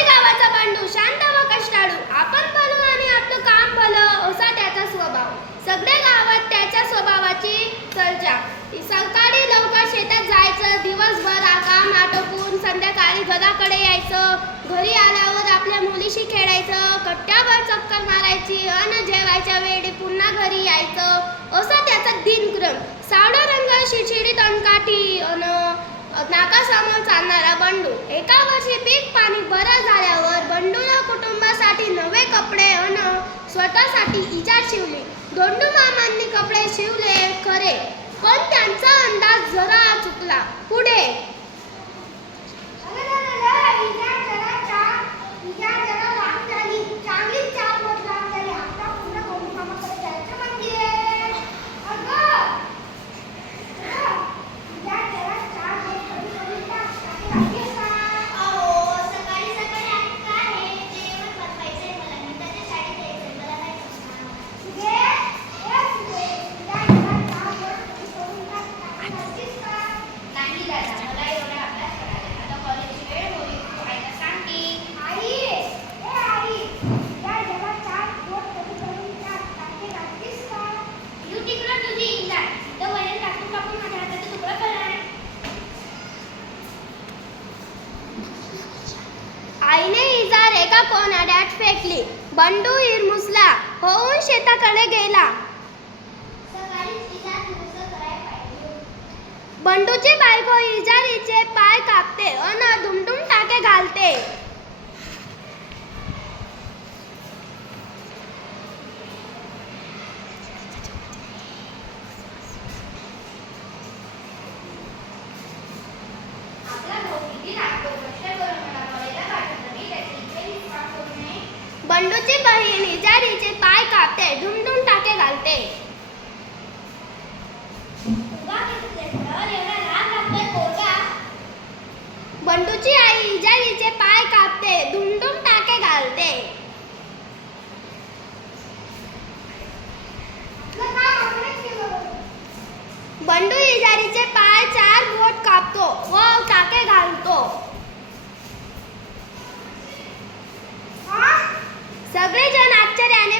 आमच्या गावाचा बंडू शांत व कष्टाळू, आपण भलं आणि आपलं काम भलं असा त्याचा स्वभाव. सगळ्या गावात त्याच्या स्वभावाची चर्चा. सकाळी लवकर शेतात जायचं, दिवसभर काम आटोपून संध्याकाळी घराकडे यायचं. घरी आल्यावर आपल्या मुलीशी खेळायचं, कट्ट्यावर चक्कर मारायची अन जेवायच्या वेळी पुन्हा घरी यायचं असा त्याचा दिनक्रम. सावळा रंग, शिडशिडीत अनकाठी अन नाकासमोर चालणारा बंडू. एका वर्षी पीक पाणी बरं झाल्यावर बंडूला कुटुंबासाठी नवे कपडे अन स्वतःसाठी इजार शिवली. धोंडू मामांनी कपडे शिवले खरे, पण त्यांचा अंदाज जरा चुकला. पुढे आईने इजार एका कोनाड्यात फेकली. बंडू हिरमुसला होऊन शेताकडे गेला. बंडूची बायको इजारीचे पाय कापते अन दुमदुम टाके घालते. बंडूची बहीण इजारीचे पाय कापते, दुमदुम टाके घालते. बंडूची आई इजारीचे पाय कापते, दुमदुम टाके घालते. बंडू इजारीचे पाय 4 बोट कापतो व टाके घालतो. सगळेजण आश्चर्याने